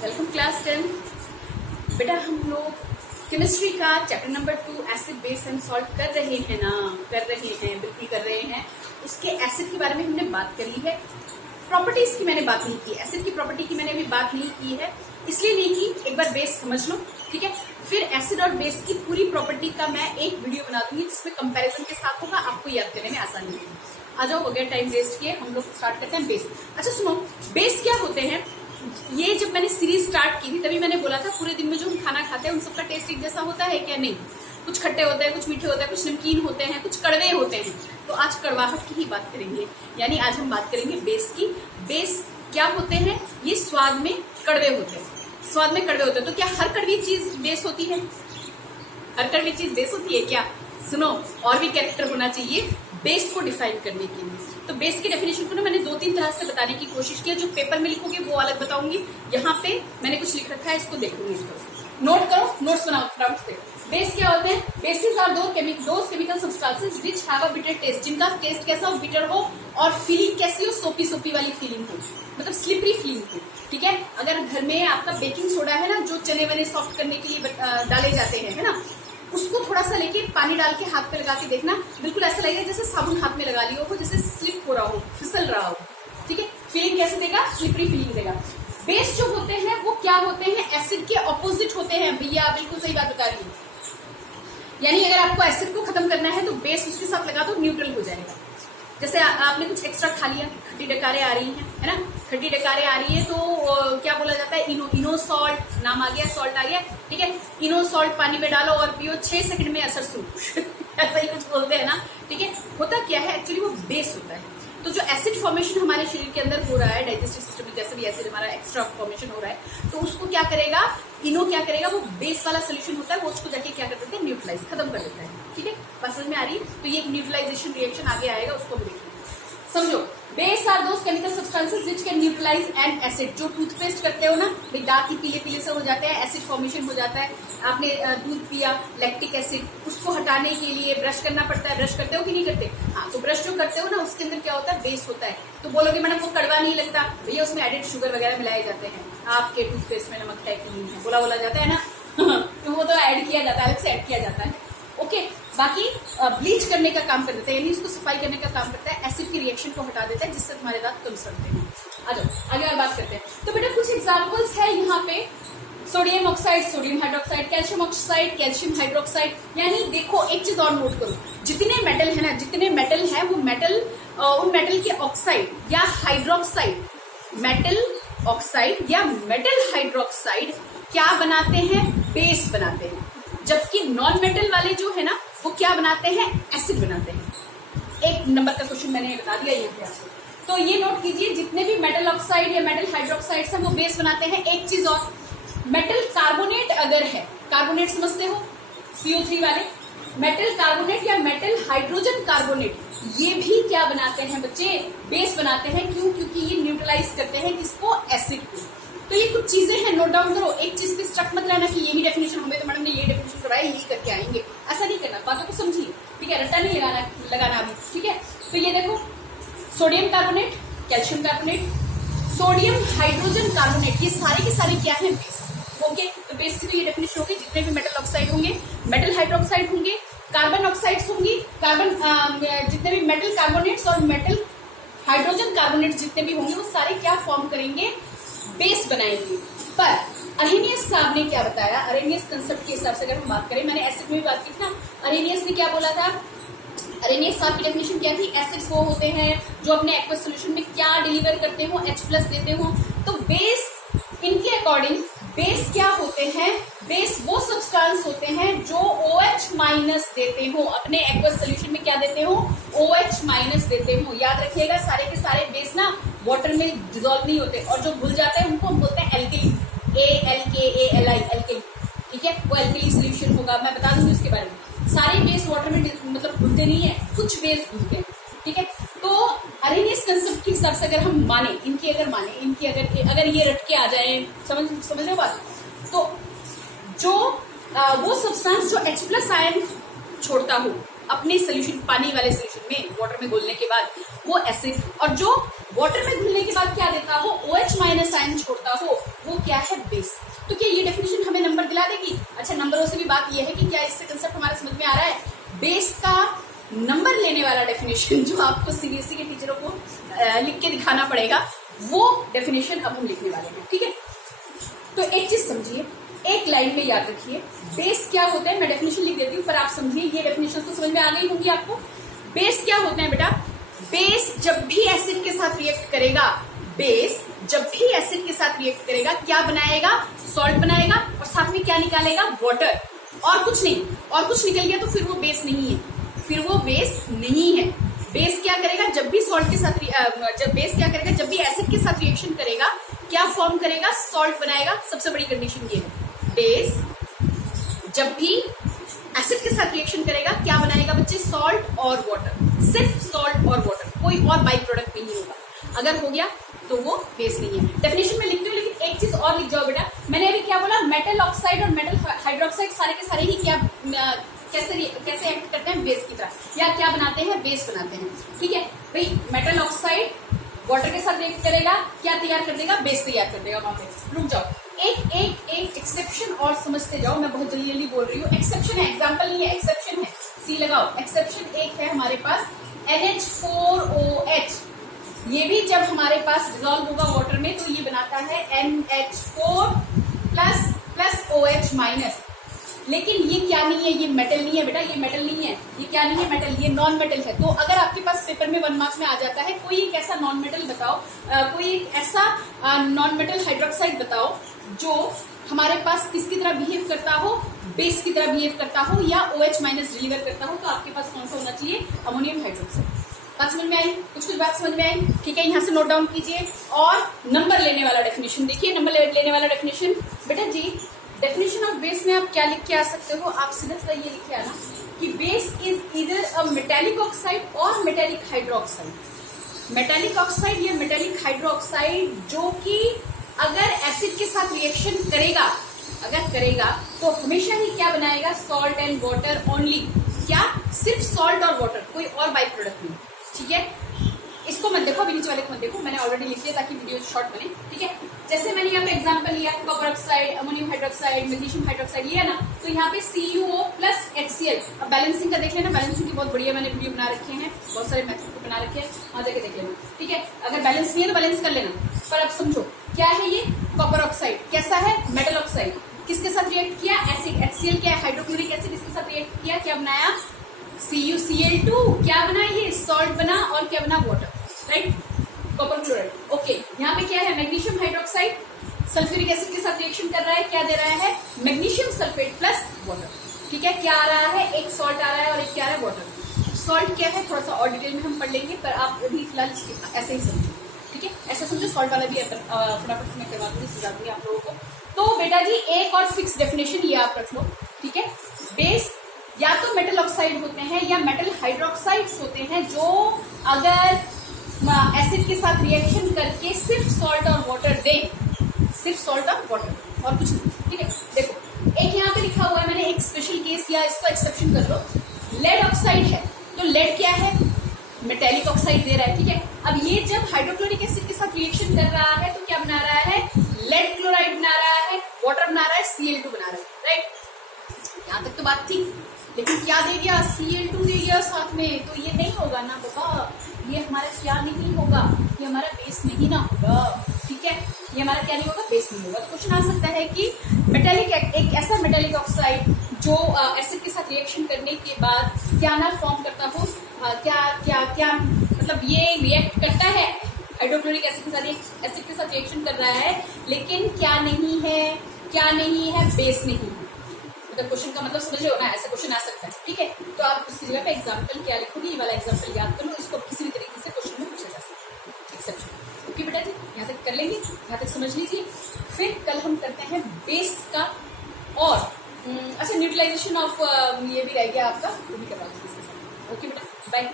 Welcome class 10। बेटा हम लोग केमिस्ट्री का chapter number 2 acid base and salt कर रहे हैं ना, बिल्कुल कर रहे हैं। उसके एसिड के बारे में हमने बात कर ली है, प्रॉपर्टीज की मैंने बात नहीं की, एसिड की प्रॉपर्टी की मैंने अभी बात नहीं की है, इसलिए नहीं की। एक बार बेस समझ लो, ठीक है। फिर एसिड और बेस की पूरी प्रॉपर्टी का मैं एक वीडियो बना दूंगी जिसमें कंपैरिजन के साथ होगा, आपको याद करने में आसानी होगी। आ जाओ, हो गया टाइम वेस्ट किए, हम लोग स्टार्ट करते हैं बेस। अच्छा सुनो, बेस क्या होते हैं? ये जब मैंने सीरीज स्टार्ट की थी तभी मैंने बोला था पूरे दिन में जो हम खाना खाते हैं उन सबका टेस्ट एक जैसा होता है क्या? नहीं, कुछ खट्टे होते हैं, कुछ मीठे होते हैं, कुछ नमकीन होते हैं, कुछ कड़वे होते हैं। तो आज कड़वाहट की ही बात करेंगे, यानी आज हम बात करेंगे बेस की। बेस क्या होते हैं? ये स्वाद में कड़वे होते हैं, स्वाद में कड़वे होते हैं। तो क्या हर कड़वी चीज बेस होती है? हर कड़वी चीज बेस होती है क्या? सुनो, और भी कैरेक्टर होना चाहिए बेस को डिफाइन करने के लिए। तो बेस की डेफिनेशन को ना मैंने 2-3 तरह से बताने की कोशिश की है। जो पेपर में लिखोगे वो अलग बताऊंगी, यहाँ पे मैंने कुछ लिख रखा है, इसको देखोगे, इसको नोट करो, नोट्स बनाओ फटाफट से। बेस क्या होते हैं? Bases are those chemical substances which have a bitter taste, जिनका टेस्ट कैसा हो? बिटर हो, और फीलिंग कैसी हो? सोपी सोपी वाली फीलिंग हो, मतलब स्लिपरी फीलिंग हो, ठीक है। अगर घर में आपका बेकिंग सोडा है ना, जो चने वने सॉफ्ट करने के लिए डाले जाते हैं, है ना, उसको थोड़ा सा लेके पानी डाल के हाथ पे लगा के देखना, बिल्कुल ऐसा लगेगा जैसे साबुन हाथ में लगा लिया हो, जैसे स्लिप हो रहा हो, फिसल रहा हो, ठीक है। फीलिंग कैसे देगा? स्लिपरी फीलिंग देगा। बेस जो होते हैं वो क्या होते हैं? एसिड के ऑपोजिट होते हैं। भैया बिल्कुल सही बात बता रही हूँ, यानी अगर आपको एसिड को खत्म करना है तो बेस उसके साथ लगा दो, न्यूट्रल हो जाएगा। जैसे आपने कुछ एक्स्ट्रा खा लिया, खट्टी डकारें आ रही हैं, है ना, खट्टी डकारें आ रही है तो क्या बोला जाता है? इनो सॉल्ट, नाम आ गया, सॉल्ट आ गया, ठीक है। इनो सॉल्ट पानी में डालो और पियो, 6 सेकंड में असर शुरू ऐसा ही कुछ बोलते हैं ना, ठीक है। होता क्या है एक्चुअली? वो बेस होता है। तो जो एसिड फॉर्मेशन हमारे शरीर के अंदर हो रहा है, डाइजेस्टिव सिस्टम में जैसे भी एसिड हमारा एक्स्ट्रा फॉर्मेशन हो रहा है, तो उसको क्या करेगा? इनो क्या करेगा? वो बेस वाला सोल्यूशन होता है, वो उसको जाके क्या कर देते हैं? न्यूट्रलाइज, खत्म कर देता है, ठीक है। बात समझ में आ रही है? तो ये एक न्यूट्रलाइजेशन रिएक्शन आगे आएगा, उसको भी देखिए। समझो, base are those chemical substances which can neutralize an acid. जो टूथपेस्ट करते हो ना, भाई दांत ही पीले पीले से हो जाते हैं, एसिड फॉर्मेशन हो जाता है। आपने दूध पिया, लैक्टिक एसिड, उसको हटाने के लिए ब्रश करना पड़ता है। ब्रश करते हो कि नहीं करते? हाँ, तो ब्रश जो करते हो ना, उसके अंदर क्या होता है? बेस होता है। तो बोलोगे मैडम वो कड़वा नहीं लगता, भैया उसमें एडेड शुगर वगैरह मिलाए जाते हैं। आपके टूथपेस्ट में नमक है कि नहीं है, बोला जाता है ना तो वो तो ऐड किया जाता है, अलग से ऐड किया जाता है, ओके। बाकी ब्लीच करने का काम कर देता है, यानी उसको सफाई करने का काम करता है, एसिड की रिएक्शन को हटा देता है, जिससे तुम्हारे दांत कम सड़ते हैं। आ जाओ आगे और बात करते हैं। तो बेटा कुछ एग्जांपल्स है यहाँ पे, sodium oxide, sodium hydroxide, calcium oxide, calcium hydroxide. यानी देखो एक चीज और नोट करो, जितने मेटल है ना, जितने मेटल है वो मेटल, उन मेटल के ऑक्साइड या हाइड्रोक्साइड, मेटल ऑक्साइड या मेटल हाइड्रोक्साइड क्या बनाते हैं? बेस बनाते हैं। जबकि नॉन मेटल वाले जो है ना, वो क्या बनाते हैं? एसिड बनाते हैं। एक नंबर का क्वेश्चन मैंने बता दिया यहाँ पे आपको, तो ये नोट कीजिए, जितने भी मेटल ऑक्साइड या मेटल हाइड्रोक्साइड हैं वो बेस बनाते हैं। एक चीज और, मेटल कार्बोनेट अगर है, कार्बोनेट समझते हो, CO3 वाले, मेटल कार्बोनेट या मेटल हाइड्रोजन कार्बोनेट, ये भी क्या बनाते हैं बच्चे? बेस बनाते हैं। क्यों? क्योंकि ये न्यूट्रलाइज करते हैं किसको? एसिड को। तो ये कुछ चीजें हैं, नोट डाउन करो। एक चीज पे स्ट्रक मत रहना कि यही डेफिनेशन, हमें तो मैडम ने ये डेफिनेशन करवाया, यही करके आएंगे, ऐसा नहीं करना, बातों को समझिए, ठीक है। रट्टा नहीं लगाना अभी, ठीक है। तो ये देखो, sodium carbonate, calcium carbonate, sodium hydrogen carbonate, ये सारे के सारे क्या है? Base, okay. तो बेस की तो ये डेफिनेशन होगी, जितने भी मेटल ऑक्साइड होंगे, मेटल हाइड्रोक्साइड होंगे, कार्बन ऑक्साइड्स होंगी, जितने भी मेटल कार्बोनेट्स और मेटल हाइड्रोजन कार्बोनेट जितने भी होंगे, वो सारे क्या फॉर्म करेंगे? बेस बनाएंगे। पर अरेनियस साहब ने क्या बताया? अरेनियस कंसेप्ट के हिसाब से अगर हम बात करें, मैंने एसिड में भी बात की थी ना, अरेनियस ने क्या बोला था? अरेनियस साहब की डेफिनेशन क्या थी? एसिड्स वो होते हैं जो अपने एक्वस सॉल्यूशन में क्या डिलीवर करते हो? H+ देते हो। तो बेस, इनके अकॉर्डिंग बेस क्या होते हैं? बेस वो सब्सटेंस होते हैं जो OH- देते हो, अपने एक्वस सॉल्यूशन में क्या देते हो? OH- देते हो। याद रखिएगा, सारे के सारे बेस ना वाटर में डिसॉल्व नहीं होते, और जो घुल जाते हैं उनको हम बोलते हैं एल्केली, ALKALI, एल्केली, ठीक है। वो एल्केली सोल्यूशन होगा, मैं बता दूंगी उसके बारे में। सारे बेस वाटर में मतलब घुलते नहीं है, कुछ बेस घुलते हैं, ठीक है। तो अरेनियस कंसेप्ट के हिसाब से अगर हम माने, इनकी अगर ये रट के आ जाए, समझ रहे हो बात? तो जो वो सब्सटेंस जो H+ आयन छोड़ता हो अपने सोल्यूशन, पानी वाले सोल्यूशन में, वाटर में घुलने के बाद, वो एसिड, और जो वाटर में घुलने के बाद क्या देता हो? OH- आयन छोड़ता हो, वो क्या है बेस। तो क्या ये डेफिनेशन हमें नंबर दिला देगी? अच्छा, नंबरों से भी बात यह है कि क्या इससे कंसेप्ट हमारे समझ में आ रहा है? बेस का नंबर लेने वाला डेफिनेशन जो आपको सीबीएसई के टीचरों को लिख के दिखाना पड़ेगा, वो डेफिनेशन अब हम लिखने वाले हैं। ठीक है, तो एक चीज समझिए, एक लाइन में याद रखिए, बेस क्या होता है। मैं डेफिनेशन लिख देती हूँ पर आप समझिए, ये डेफिनेशन तो समझ में आ गई होंगी आपको। बेस क्या होता है बेटा? बेस जब भी एसिड के साथ रिएक्ट करेगा, बेस जब भी एसिड के साथ रिएक्ट करेगा, क्या बनाएगा? सॉल्ट बनाएगा, और साथ में क्या निकालेगा? वाटर, और कुछ नहीं। और कुछ निकल गया तो फिर वो बेस नहीं है, फिर वो बेस नहीं है। बेस क्या करेगा? जब भी सॉल्ट के साथ बेस क्या करेगा? जब भी एसिड के साथ रिएक्शन करेगा, क्या फॉर्म करेगा? सॉल्ट बनाएगा। सबसे बड़ी कंडीशन ये है, बेस जब भी एसिड के साथ रिएक्शन करेगा, क्या बनाएगा बच्चे? सॉल्ट और वाटर, सिर्फ सॉल्ट और वाटर, कोई और बाई प्रोडक्ट नहीं होगा। अगर हो गया तो वो बेस नहीं है। डेफिनेशन में लिखती हूँ, लेकिन एक चीज और लिख जाओ बेटा। मैंने अभी क्या बोला? मेटल ऑक्साइड और मेटल हाइड्रोक्साइड सारे के सारे ही क्या कैसे एक्ट करते हैं? बेस की तरह, या क्या बनाते हैं? बेस बनाते हैं। ठीक है भाई, मेटल ऑक्साइड वाटर के साथ रिएक्ट करेगा, क्या तैयार कर देगा? बेस तैयार कर देगा। वहां पे रुक जाओ, एक एक एक एक्सेप्शन और समझते जाओ। मैं बहुत जल्दी जल्दी बोल रही हूँ। एक्सेप्शन है, एग्जाम्पल नहीं है, एक्सेप्शन है। सी लगाओ। एक्सेप्शन एक है हमारे पास NH4OH। ये भी जब हमारे पास डिजोल्व होगा वाटर में तो ये बनाता है NH4 प्लस OH माइनस। लेकिन ये क्या नहीं है? ये मेटल नहीं है बेटा, ये मेटल नहीं है। ये क्या नहीं है? मेटल, ये नॉन मेटल है। तो अगर आपके पास पेपर में 1 मार्क्स में आ जाता है, कोई एक ऐसा नॉन मेटल बताओ, कोई एक ऐसा नॉन मेटल हाइड्रोक्साइड बताओ जो हमारे पास किसकी तरह बिहेव करता हो? बेस की तरह बिहेव करता हो, या OH माइनस डिलीवर करता हो। तो आपके पास कौन सा होना चाहिए? Ammonium hydroxide. बात समझ में आई? कुछ बात समझ में आई? ठीक है, यहाँ से नोट डाउन कीजिए। और नंबर लेने वाला डेफिनेशन देखिए। नंबर लेने वाला डेफिनेशन बेटा जी, डेफिनेशन ऑफ बेस में आप क्या लिख के आ सकते हो? आप सीधा सीधा ये लिख के आना कि बेस इज इधर अ मेटेलिक ऑक्साइड और मेटेलिक हाइड्रोक्साइड। मेटेलिक ऑक्साइड या मेटेलिक हाइड्रोक्साइड जो कि अगर एसिड के साथ रिएक्शन करेगा, अगर करेगा तो हमेशा ही क्या बनाएगा? Salt and water only. क्या? सिर्फ सॉल्ट और वाटर, कोई और बाई प्रोडक्ट नहीं। ठीक है, इसको मत देखो, अभी नीचे वाले को मत देखो, मैंने ऑलरेडी लिख लिया ताकि वीडियो शॉर्ट बने। ठीक है, जैसे मैंने यहाँ पे एग्जांपल लिया, copper oxide, ammonium hydroxide, magnesium hydroxide लिया ना, तो यहाँ पे CuO प्लस HCl। अब बैलेंसिंग का देख लेना, बैलेंसिंग की बहुत बढ़िया मैंने वीडियो बना रखे हैं, बहुत सारे मेथड को बना रखे हैं, वहां जाके देख लेना। ठीक है, अगर बैलेंस नहीं है तो बैलेंस कर लेना। पर अब समझो क्या है ये कॉपर ऑक्साइड, कैसा है? Metal oxide. किसके साथ रिएक्ट किया? एसिड। HCl क्या है? Hydrochloric acid. इसके साथ रिएक्ट किया, क्या बनाया? CuCl2। क्या बना? ये सॉल्ट बना, और क्या बना? Water. Right, copper chloride. Okay, यहाँ पे क्या है? मैग्नीशियम हाइड्रोक्साइड सल्फ्यूरिक एसिड के साथ रिएक्शन कर रहा है, क्या दे रहा है? Magnesium sulphate plus water. ठीक है, क्या आ रहा है? एक सॉल्ट आ रहा है और एक क्या आ रहा है? वाटर। सॉल्ट क्या है थोड़ा सा और डिटेल में हम पढ़ लेंगे, पर आप अभी फिलहाल ऐसे ही समझो। ठीक है, ऐसा समझो। सॉल्ट वाला भी फटाफट मैं करवा दूंगी, समझा दूंगी आप लोगों को। तो बेटा जी, एक और फिक्स डेफिनेशन ये आप रख लो। ठीक है, बेस या तो मेटल ऑक्साइड होते हैं या मेटल हाइड्रोक्साइड्स होते हैं, जो अगर एसिड के साथ रिएक्शन करके सिर्फ सॉल्ट और वाटर दें, सिर्फ सॉल्ट और वाटर और कुछ नहीं। ठीक है, देखो एक यहाँ पे लिखा हुआ है, मैंने एक स्पेशल केस या इसको एक्सेप्शन कर लो। लेड ऑक्साइड है, तो लेड क्या है? मेटेलिक ऑक्साइड दे रहा है। ठीक है, अब ये जब हाइड्रोक्लोरिक एसिड के साथ रिएक्शन कर रहा है तो क्या बना रहा है? लेड क्लोराइड बना रहा है, वाटर बना रहा है, Cl2 बना रहा है। राइट, यहाँ तक तो बात थी। लेकिन क्या दे दिया? Cl2 दे दिया साथ में, तो ये नहीं होगा ना बाबा, ये हमारा क्या नहीं होगा? ये हमारा बेस नहीं ना होगा। ठीक है, ये हमारा क्या नहीं होगा? बेस नहीं होगा। तो क्वेश्चन आ सकता है कि मेटेलिक, एक ऐसा मेटेलिक ऑक्साइड जो एसिड के साथ रिएक्शन करने के बाद क्या ना फॉर्म करता हो, क्या क्या क्या मतलब ये रिएक्ट करता है हाइड्रोक्लोरिक एसिड के साथ रिएक्शन कर रहा है, लेकिन क्या नहीं है? क्या नहीं है? बेस नहीं है। मतलब क्वेश्चन का मतलब समझ रहे हो ना, ऐसा क्वेश्चन आ सकता है। ठीक है, तो आप उसकी जगह पे एग्जाम्पल क्या लिखोगे? ये वाला एग्जाम्पल याद करो, इसको किसी भी तरीके से क्वेश्चन में पूछा जा सकता है। एक्सेप्शन। ओके बेटा जी, यहाँ तक कर लेंगे, यहाँ तक समझ लीजिए। फिर कल हम करते हैं बेस का, और अच्छा न्यूट्रलाइजेशन ऑफ ये भी रह गया आपका, वो भी करवा दीजिए। ओके बेटा, बाय।